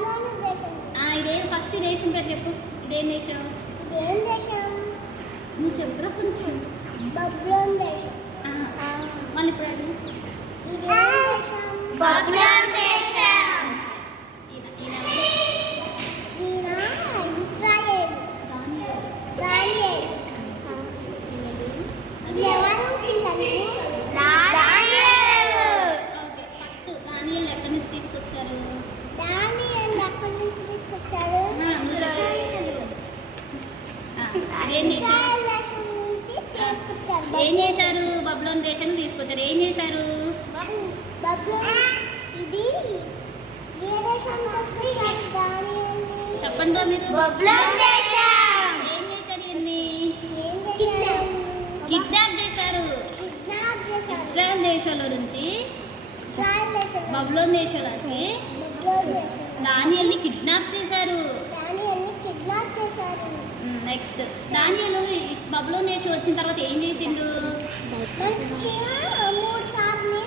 బబ్లోను దేశం ఆ, ఇదే ఫస్ట్ దేశం పేరు చెప్పు. ఇదేం దేశం? ఇదేం దేశం? నువ్వు చెప్పురా కొంచెం. బబ్లోన్ దేశం. మళ్ళీ ఇప్పుడు. ఇదేం దేశం. ఈయన ఈయన ఈయన ఇస్రాయేల్ దానియేలు. దానియేల్ అది ఎవరు పిల్లలు ఓకే ఫస్ట్ దానియేలు ఎక్కడి నుంచి తీసుకొచ్చారు దానియేల్ ఎక్కడి నుంచి తీసుకొచ్చారు. ఏం చేశారు? ఇస్రాయేల్ దేశం తీసుకొచ్చారు. ఏం చేశారు? బబ్లోన్ బబ్లోన్ ఇది ఏ దేశం తీసుకొచ్చారు? చెప్పండి రా మీరు. బబ్లోన్ దేశం. ఏం చేశారు ఇన్ని? కిడ్నాప్ చేశారు. ఇస్రాయల్ దేశంలో నుంచి బబ్లోన్ దేశాలకి బబ్లోన్ దేశం దానియల్ని కిడ్నాప్ చేశారు. దానియేల్ని కిడ్నాప్ చేశారు. నెక్స్ట్. దానియలు బబ్లోన్ దేశం వచ్చిన తర్వాత ఏం చేసిండు? మూడు సార్లు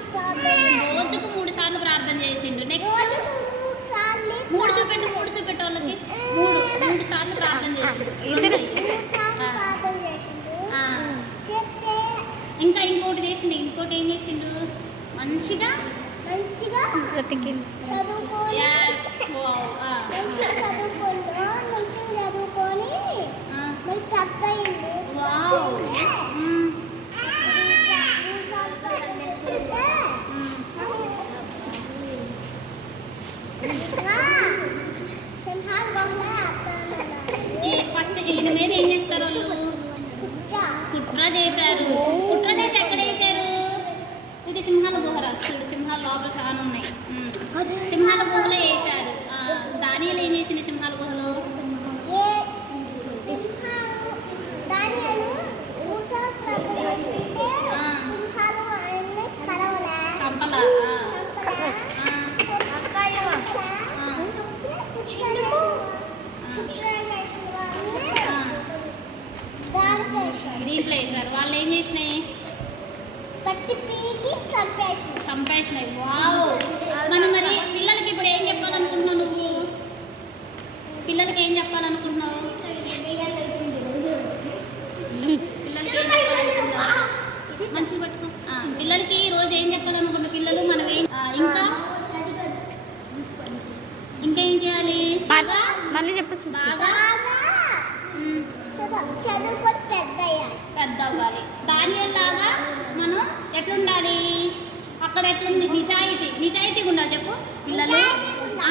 రోజుకు మూడు సార్లు ప్రార్థన చేసిండు. నెక్స్ట్. మూడు చూపెట్టు మూడు చూపెట్టు వాళ్ళకి మూడు మూడు సార్లు ప్రార్థన చేసిండు. ఇంకా ఇంకోటి చేసిండు. ఇంకోటి ఏం చేసిండు? మంచిగా మంచిగా చదువుకొని Yes, wow, ఆ, మంచిగా చదువుకుంటూ మంచిగా చదువుకొని ఆ, మళ్ళీ పెద్ద అయింది wow. మ్మ్, మూడు సార్లు ప్రార్థన చేసుకుంటే ఇంకా సింహాలు బహుళ ఈయన మీద ఏం చేస్తారు వాళ్ళు? కుట్ర. చేశారు. కుట్ర చేసి ఎక్కడ వేశారు? ఇది సింహాల గుహర చూడు సింహాలు లోపల చాలా ఉన్నాయి. సింహాల గుహలో వేశారు. ఆ, దానియలు ఏం చేసింది సింహాల గుహలో? ఏ సింహాలు దానియలు మూడు సార్లు ప్రార్థన చేసుకుంటే ఆ. సింహాలు ఆయన్ని కలవలే చంపల చంపలే ఆ, దీంట్లో వేశారు వాళ్ళు ఏం చేసినాయి? పట్టి పీకి చంపేసి చంపేసినాయి వావ్. మనం మరి పిల్లలకి ఇప్పుడు ఏం చెప్పాలనుకుంటున్నావు నువ్వు? పిల్లలకి ఏం చెప్పాలనుకుంటున్నావు? మంచిగా పట్టుకో. పిల్లలకి ఈ రోజు ఏం చెప్పాలనుకుంటున్నావు? పిల్లలు మనం ఏం ఇంకా? ఇంకా ఏం చేయాలి? బాగా మళ్ళీ చెప్పు బాగా? ఉమ్, చదువుకొని పెద్ద అవ్వాలి దానిలాగా మనం ఎట్లుండాలి? అక్కడ ఎట్లుంది? నిజాయితీ. నిజాయితీగా ఉండాలి చెప్పు. పిల్లలు